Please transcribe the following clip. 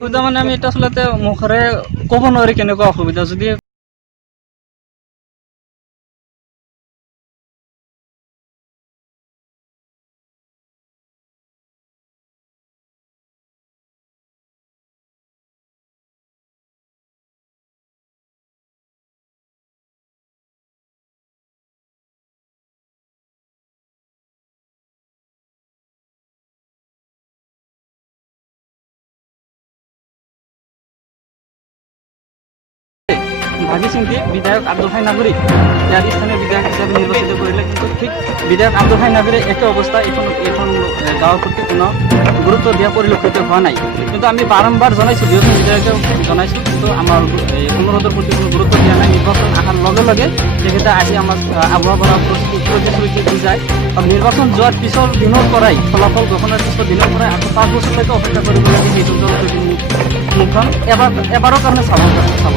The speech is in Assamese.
অসুবিধা মানে আমি এটা আচলতে মুখেৰে ক'ব নোৱাৰি কেনেকুৱা অসুবিধা যদি ভাগি চিন্তি বিধায়ক আব্দুল হাই নাগরিক ইয়ার স্থানীয় বিধায়ক হিসাবে নির্বাচিত করলে কিন্তু ঠিক বিধায়ক আব্দুল হাই নাগরিক একই অবস্থা এখন গাঁৱৰ প্ৰতি কোনো গুৰুত্ব দিয়া পৰিলক্ষিত হোৱা নাই কিন্তু আমি বাৰম্বাৰ জনাইছোঁ যিহেতু বিধায়কে জনাইছোঁ কিন্তু আমাৰ অনুৰোধৰ প্ৰতি কোনো গুৰুত্ব দিয়া নাই নিৰ্বাচন অহাৰ লগে লগে তেখেতে আহি আমাক আবহাওয়া পৰা প্ৰতিশ্ৰুতি দি যায় আৰু নিৰ্বাচন যোৱাৰ পিছৰ দিনৰ পৰাই ফলাফল ঘোষণাৰ পিছৰ দিনৰ পৰাই আকৌ 5 বছৰলৈকে অপেক্ষা কৰিব লাগে সেইটো দলৰ মুখখন এবাৰৰ কাৰণে চাব